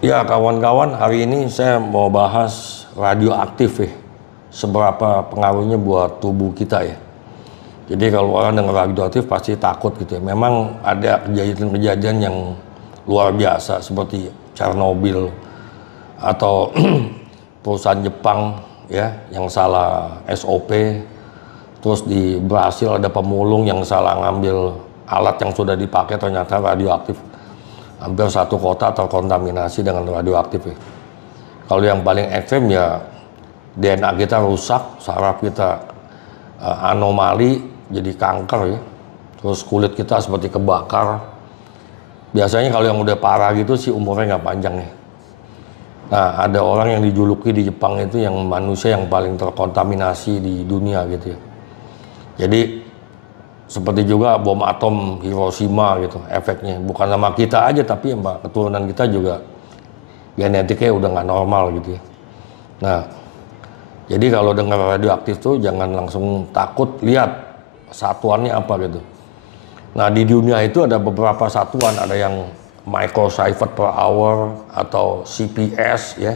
Ya kawan-kawan, hari ini saya mau bahas radioaktif ya. Seberapa pengaruhnya buat tubuh kita ya. Jadi kalau orang dengar radioaktif pasti takut gitu ya. Memang ada kejadian-kejadian yang luar biasa seperti Chernobyl atau perusahaan Jepang ya yang salah SOP. Terus di Brasil ada pemulung yang salah ngambil alat yang sudah dipakai ternyata radioaktif. Hampir satu kota terkontaminasi dengan radioaktif ya. Kalau yang paling ekstrem ya DNA kita rusak, saraf kita anomali jadi kanker ya. Terus kulit kita seperti kebakar. Biasanya kalau yang udah parah gitu sih umurnya nggak panjang ya. Nah ada orang yang dijuluki di Jepang itu yang manusia yang paling terkontaminasi di dunia gitu ya. Jadi seperti juga bom atom Hiroshima gitu efeknya. Bukan sama kita aja tapi mbak keturunan kita juga genetiknya udah nggak normal gitu ya. Nah jadi kalau dengar radioaktif tuh jangan langsung takut, lihat satuannya apa gitu. Nah di dunia itu ada beberapa satuan, ada yang microsievert per hour atau CPS ya.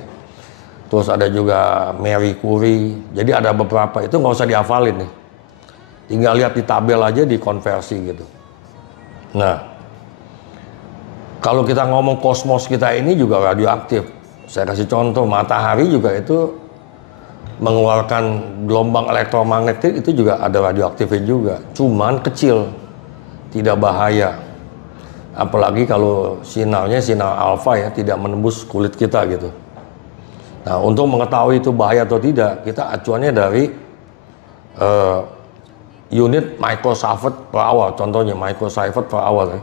Terus ada juga mercury. Jadi ada beberapa itu nggak usah dihafalin nih. Tinggal lihat di tabel aja dikonversi gitu. Nah, kalau kita ngomong kosmos kita ini juga radioaktif. Saya kasih contoh, matahari juga itu mengeluarkan gelombang elektromagnetik itu juga ada radioaktifnya juga. Cuman kecil, tidak bahaya. Apalagi kalau sinarnya sinar alfa ya, tidak menembus kulit kita gitu. Nah, untuk mengetahui itu bahaya atau tidak, kita acuannya dari unit microsievert per hour, contohnya microsievert per hour ya.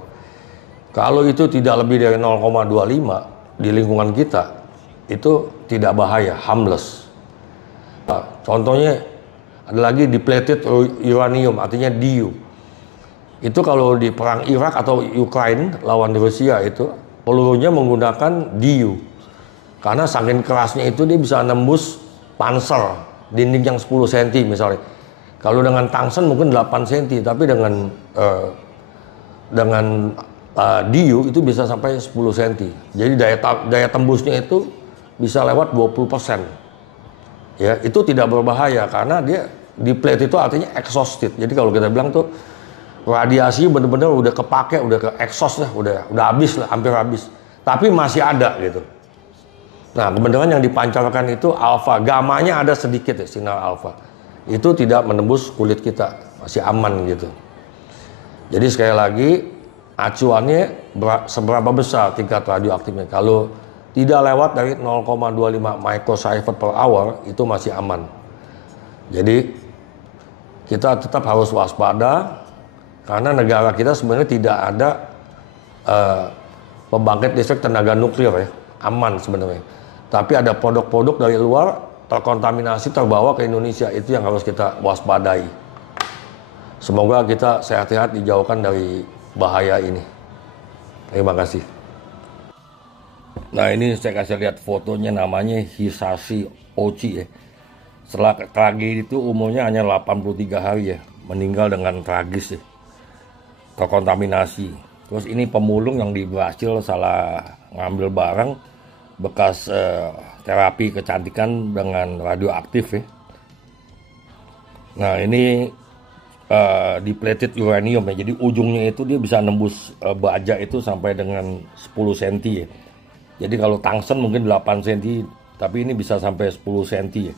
Kalau itu tidak lebih dari 0,25 di lingkungan kita, itu tidak bahaya, harmless. Nah, contohnya ada lagi depleted uranium, artinya DU. Itu kalau di perang Irak atau Ukraina lawan Rusia itu pelurunya menggunakan DU. Karena saking kerasnya itu dia bisa nembus panser, dinding yang 10 cm misalnya. Kalau dengan tungsten mungkin 8 cm, tapi dengan DU itu bisa sampai 10 cm. Jadi daya tembusnya itu bisa lewat 20%. Ya, itu tidak berbahaya karena dia deplete itu artinya exhausted. Jadi kalau kita bilang tuh radiasi benar-benar udah kepake, udah ke exhaust lah, udah habis lah, hampir habis. Tapi masih ada gitu. Nah, kebenaran yang dipancarkan itu alfa, gamanya ada sedikit ya, sinar alfa. Itu tidak menembus kulit kita, masih aman gitu. Jadi sekali lagi acuannya seberapa besar tingkat radioaktifnya. Kalau tidak lewat dari 0,25 microsievert per hour itu masih aman. Jadi kita tetap harus waspada karena negara kita sebenarnya tidak ada pembangkit listrik tenaga nuklir ya, aman sebenarnya. Tapi ada produk-produk dari luar terkontaminasi terbawa ke Indonesia, itu yang harus kita waspadai. Semoga kita sehat-sehat dijauhkan dari bahaya ini. Terima kasih. Nah ini saya kasih lihat fotonya, namanya Hisashi Ochi ya. Setelah tragedi itu umurnya hanya 83 hari ya, meninggal dengan tragis ya, terkontaminasi. Terus ini pemulung yang di Brasil salah ngambil barang bekas terapi kecantikan dengan radioaktif ya. Nah ini depleted uranium ya, jadi ujungnya itu dia bisa nembus baja itu sampai dengan 10 cm ya. Jadi kalau tungsten mungkin 8 cm, tapi ini bisa sampai 10 cm ya.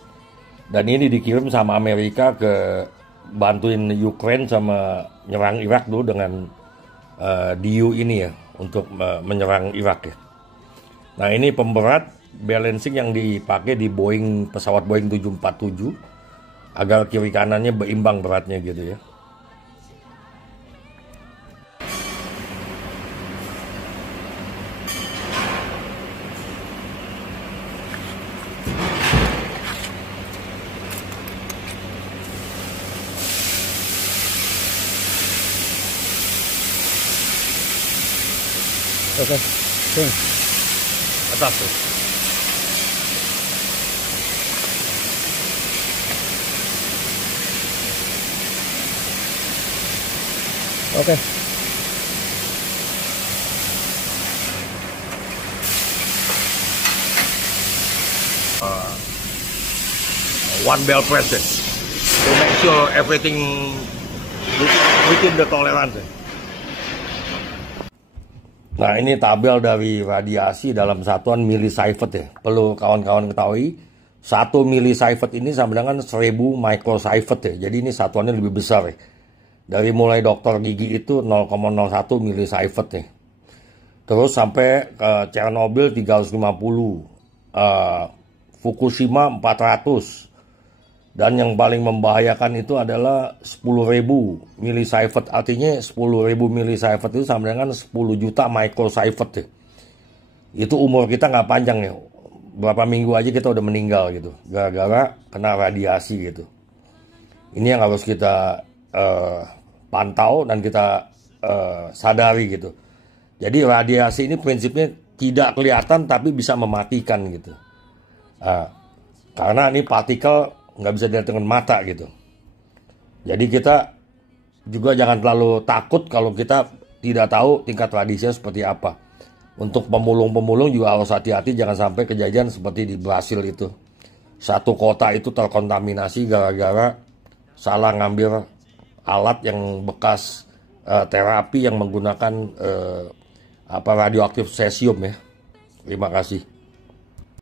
Dan ini dikirim sama Amerika ke bantuin Ukraine sama nyerang Irak dulu dengan DU ini ya, untuk menyerang Irak ya. Nah ini pemberat balancing yang dipakai di pesawat Boeing 747 agar kiri kanannya berimbang beratnya gitu ya. Oke, sing. Atas tuh. Oke. one bell press to make sure everything within the tolerance. Nah, ini tabel dari radiasi dalam satuan milisievert ya. Perlu kawan-kawan ketahui, 1 milisievert ini sama dengan 1000 microsievert ya. Jadi ini satuannya lebih besar ya. Dari mulai dokter gigi itu 0,01 milisievert ya. Terus sampai ke Chernobyl 350, Fukushima 400. Dan yang paling membahayakan itu adalah 10.000 milisievert. Artinya 10.000 milisievert itu sama dengan 10 juta microsievert ya. Itu umur kita nggak panjang ya. Berapa minggu aja kita udah meninggal gitu. Gara-gara kena radiasi gitu. Ini yang harus kita pantau dan kita sadari gitu. Jadi radiasi ini prinsipnya tidak kelihatan tapi bisa mematikan gitu. Karena ini partikel nggak bisa dilihat dengan mata gitu. Jadi kita juga jangan terlalu takut kalau kita tidak tahu tingkat radiasinya seperti apa. Untuk pemulung-pemulung juga harus hati-hati, jangan sampai kejadian seperti di Brasil itu. Satu kota itu terkontaminasi gara-gara salah ngambil alat yang bekas terapi yang menggunakan radioaktif cesium ya. Terima kasih.